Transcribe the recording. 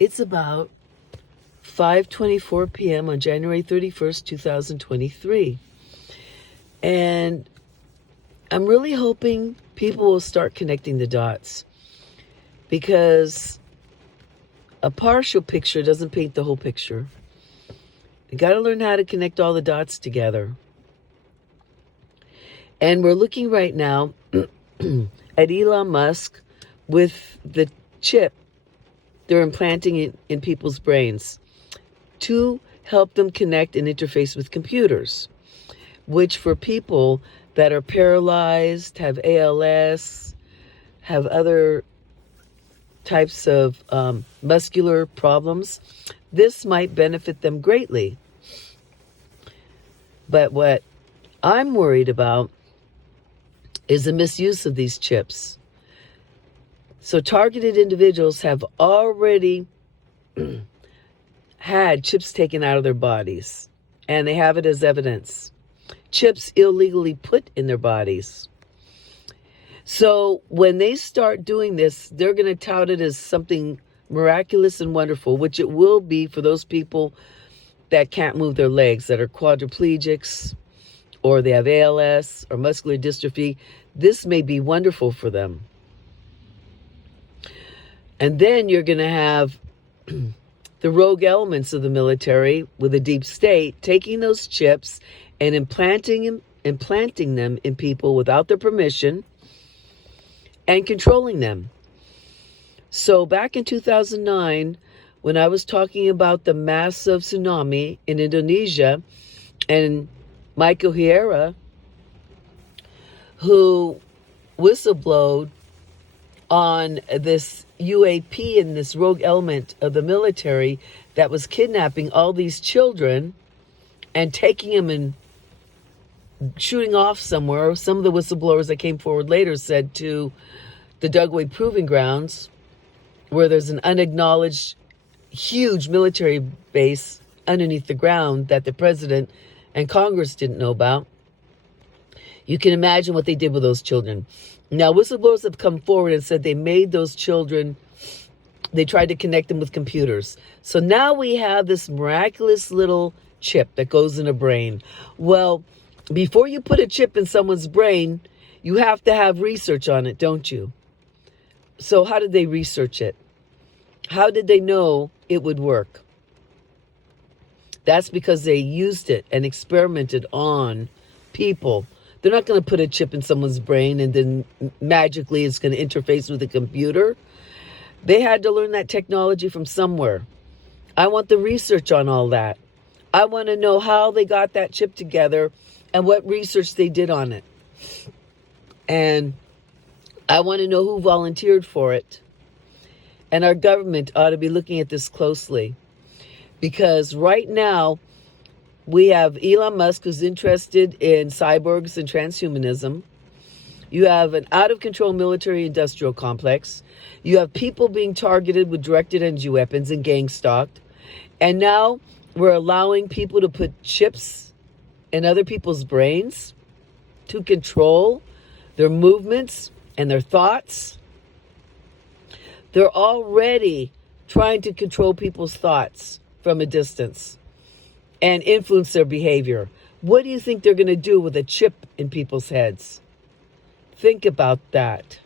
It's about 5:24 p.m. on January 31st, 2023. And I'm really hoping people will start connecting the dots, because a partial picture doesn't paint the whole picture. You got to learn how to connect all the dots together. And we're looking right now at Elon Musk with the chip they're implanting in people's brains to help them connect and interface with computers, which for people that are paralyzed, have ALS, have other types of muscular problems, this might benefit them greatly. But what I'm worried about is the misuse of these chips. So targeted individuals have already had chips taken out of their bodies, and they have it as evidence. Chips illegally put in their bodies. So when they start doing this, they're going to tout it as something miraculous and wonderful, which it will be for those people that can't move their legs, that are quadriplegics, or they have ALS or muscular dystrophy. This may be wonderful for them. And then you're going to have the rogue elements of the military with a deep state taking those chips and implanting them in people without their permission and controlling them. So back in 2009, when I was talking about the massive tsunami in Indonesia, and Michael Hiera, who whistleblowed on this UAP and this rogue element of the military that was kidnapping all these children and taking them and shooting off somewhere. Some of the whistleblowers that came forward later said to the Dugway Proving Grounds, where there's an unacknowledged huge military base underneath the ground that the president and Congress didn't know about. You can imagine what they did with those children. Now, whistleblowers have come forward and said they made those children, they tried to connect them with computers. So now we have this miraculous little chip that goes in a brain. Well, before you put a chip in someone's brain, you have to have research on it, don't you? So how did they research it? How did they know it would work? That's because they used it and experimented on people. They're not going to put a chip in someone's brain and then magically it's going to interface with a computer. They had to learn that technology from somewhere. I want the research on all that. I want to know how they got that chip together and what research they did on it. And I want to know who volunteered for it. And our government ought to be looking at this closely. Because right now, we have Elon Musk, who's interested in cyborgs and transhumanism. You have an out-of-control military-industrial complex. You have people being targeted with directed energy weapons and gang-stalked. And now we're allowing people to put chips in other people's brains to control their movements and their thoughts. They're already trying to control people's thoughts from a distance and influence their behavior. What do you think they're going to do with a chip in people's heads? Think about that.